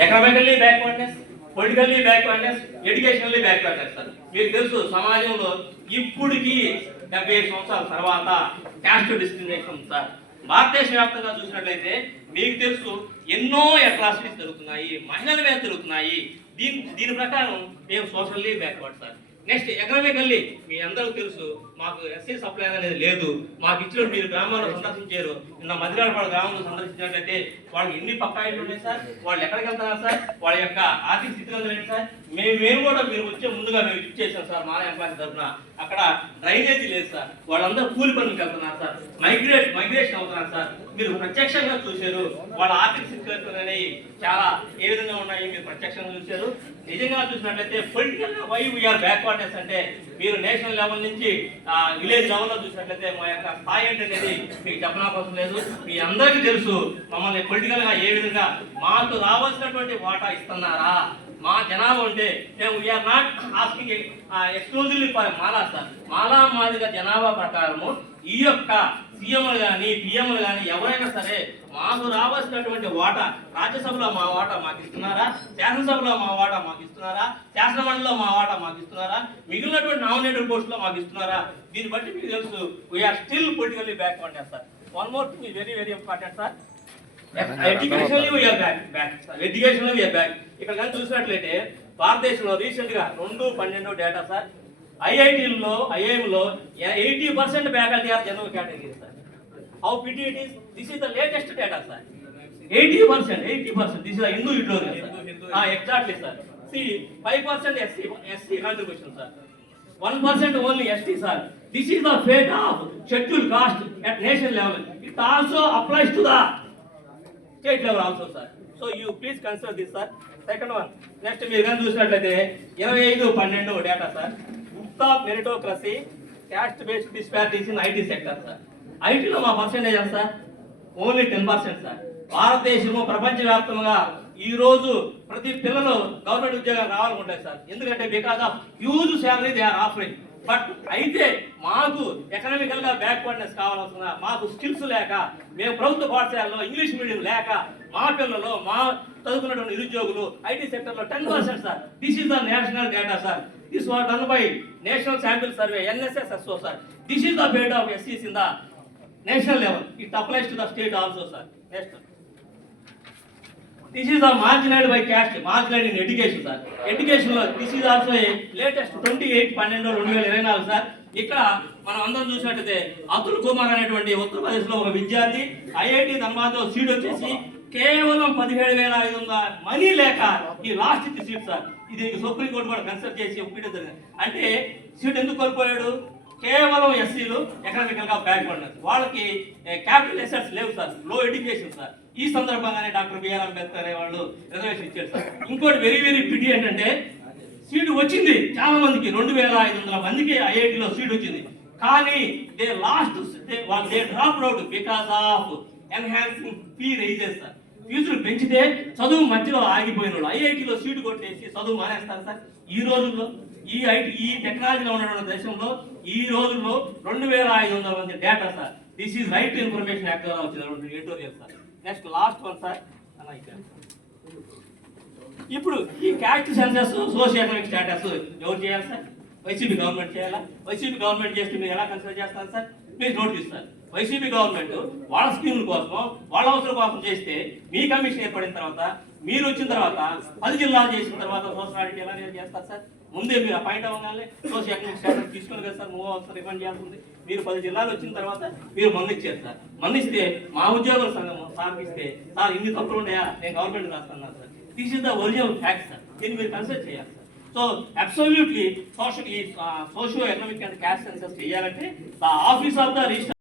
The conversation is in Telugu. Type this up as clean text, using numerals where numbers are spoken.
Economically backwardness, politically backwardness, educationally backwardness sir. మీకు తెలుసు సమాజంలో ఇప్పటికీ 75 సంవత్సరాల తర్వాత క్యాస్ట్ డిస్క్రిమినేషన్ సార్. భారతదేశ వ్యాప్తంగా చూసినట్లయితే మీకు తెలుసు ఎన్నో అట్రాసిటీస్ జరుగుతున్నాయి, మహిళల మీద జరుగుతున్నాయి. దీని ప్రకారం మేము socially backward sir. Next economically మీ అందరికీ తెలుసు మాకు ఎస్సీ సప్లై అనేది లేదు. మాకు ఇచ్చిన మీరు గ్రామాల్లో సందర్శించారు. నిన్న మధ్యరాడపాడు గ్రామంలో సందర్శించినట్లయితే వాళ్ళకి ఎన్ని పక్కా ఇళ్ళు ఉన్నాయి సార్, వాళ్ళు ఎక్కడికి వెళ్తున్నారు సార్, వాళ్ళ యొక్క ఆర్థిక స్థితిగతులు ఏంటి సార్. మేము కూడా మీరు వచ్చే ముందుగా మేము ఇచ్చేసాం సార్ మా ఎంప్లాయీ తరఫున. అక్కడ డ్రైనేజీ లేదు సార్, వాళ్ళందరూ కూలి పనులకు వెళ్తున్నారు సార్, మైగ్రేషన్ అవుతున్నారు సార్. మీరు ప్రత్యక్షంగా చూశారు వాళ్ళ ఆర్థిక స్థితిగతులు అనేవి చాలా ఏ విధంగా ఉన్నాయి మీరు ప్రత్యక్షంగా చూశారు. నిజంగా చూసినట్లయితే పొలిటికల్ వై వీఆర్ బ్యాక్వర్డ్నెస్ అంటే మీరు నేషనల్ లెవెల్ నుంచి విలేజ్ లెవెల్లో చూసినట్లయితే మా యొక్క స్థాయి అనేది మీకు చెప్పనవసరం లేదు. మీ అందరికీ తెలుసు మమ్మల్ని పొలిటికల్ గా ఏ విధంగా మాకు రావాల్సినటువంటి వాటా ఇస్తున్నారా. మా జనాభా ఉంటే మేము we are not asking exclusively for Mala sir. Mala Madiga జనాభా ప్రకారము ఈ యొక్క సీఎంలు కానీ పిఎంలు కానీ ఎవరైనా సరే మాకు రావాల్సినటువంటి వాటా రాజ్యసభలో మా వాటా మాకు ఇస్తున్నారా, శాసనసభలో మా వాటా మాకు ఇస్తున్నారా, శాసనమండలిలో మా వాటా మాకు ఇస్తున్నారా, మిగిలినటువంటి నామినేటెడ్ పోస్టులో మాకు ఇస్తున్నారా. దీన్ని బట్టి మీకు తెలుసు we are still politically backward sir. One more thing very very important sir. Educationally we are back sir. Educationally we are back. ఇక్కడ కానీ చూసినట్లయితే భారతదేశంలో రీసెంట్ గా 2012 డేటా సార్, ఐఐఎంలో 80% faculty are general category sir. How pity it is, this is the latest data sir. 80%, this is the Hindu editorial sir. Exactly sir. See, 5% SC contribution sir, 1% only ST sir. This is the fate of scheduled caste at national level. It also applies to the state level also sir. So you please consider this sir. Second one, next మీరు కానీ చూసినట్లయితే 25/12 data sir. Gupta meritocracy, caste based disparities in IT sector sir. IT లో మా పర్సెంటేజ్ ఎంత సార్? Only 10% sir. భారతదేశము ప్రపంచవ్యాప్తంగా ఈ రోజు ప్రతి పిల్లలు గవర్నమెంట్ ఉద్యోగాలు రావాలనుకుంటారు సార్. ఎందుకంటే because of huge salary they are offering. But అయితే మాకు ఎకనామికల్ గా బ్యాక్వర్డ్నెస్ కావాల్సిన, మాకు స్కిల్స్ లేక, మేము ప్రభుత్వ పాఠశాలలో ఇంగ్లీష్ మీడియం లేక మా పిల్లలు మా చదువుకున్నటువంటి నిరుద్యోగులు ఐటీ సెక్టర్ లో 10% sir. This is the national data sir. This was done by national sample survey NSSSO sir. This is the fate of SCs in the national level. It applies to the state also sir. Next, this is the marginalized by caste, marginalized in education sir. Education lo this is also a latest 28/12/2024 sir. ఇక్కడ మనం అందరం చూసినట్లయితే అతుల్ కుమార్ అనేటువంటి ఉత్తరప్రదేశ్ లో ఒక విద్యార్థి IIT ధన్బాద్ లో సీట్ వచ్చేసి కేవలం 17,500 మనీ లేక ఈ లాస్ట్ సీట్ సార్. ఇది సుప్రీం కోర్టు కూడా కన్సిడర్ చేసి ఒప్పించడం జరిగింది. అంటే సీట్ ఎందుకు కోల్పోయాడు? కేవలం ఎస్సీలు ఎకనామికల్ గా బ్యాక్వర్డ్, వాళ్ళకి క్యాపిటల్ అసెట్స్ లేవు సార్, లో ఎడ్యుకేషన్ సార్. ఈ సందర్భంగానే డాక్టర్ బిఆర్ అంబేద్కర్ అనే వాళ్ళు రిజర్వేషన్ ఇచ్చారు సార్. ఇంకోటి వెరీ వెరీ పిటి ఏంటంటే సీటు వచ్చింది చాలా మందికి, 2,500 మందికి ఐఐటిలో సీట్ వచ్చింది. కానీ they last they drop out because of enhancing fee raises sir. ఫీజులు పెంచితే చదువు మధ్యలో ఆగిపోయిన వాళ్ళు ఐఐటిలో సీటు కొట్టేసి చదువు మానేస్తారు సార్. ఈ రోజుల్లో ఈ టెక్నాలజీలో ఉన్నటువంటి దేశంలో ఈ రోజుల్లో 2,500 మంది data sir. This is right to information act ద్వారా వచ్చినటువంటి editorial sir. Next last one sir. ఇప్పుడు ఈ caste census socio economic status ఎవరు చేయాలి సార్? వైసీపీ గవర్నమెంట్ చేయాలా? వైసీపీ గవర్నమెంట్ చేస్తే మీరు ఎలా కన్సిడర్ చేస్తారు sir? Please note this sir. YCP government వాళ్ళ స్కీముల కోసం వాళ్ళ అవసరం కోసం చేస్తే మీ కమిషన్ ఏర్పడిన తర్వాత మీరు వచ్చిన తర్వాత 10 జిల్లాలు చేసిన తర్వాత సోషల్ ఆడిట్ ఎలా చేస్తారు సార్? ముందే మీరు అపాయింట్ అవ్వగానే సోషల్ ఎకనామిక్ స్టేటస్ తీసుకుని కదా సార్ మూవ్ అవసరం రిఫండ్ చేస్తుంది. మీరు 10 జిల్లాలు వచ్చిన తర్వాత మీరు మందిచ్చారు సార్. మందిస్తే మా ఉద్యోగుల సంఘం సార్కి ఇస్తే సార్ ఇన్ని తప్పులు ఉన్నాయా, నేను గవర్నమెంట్ రాస్తున్నాను సార్. This is the original fact sir. దీన్ని మీరు కన్సిడర్ చేయాలి సార్. So absolutely social economic and caste census చేయాలంటే the office of the register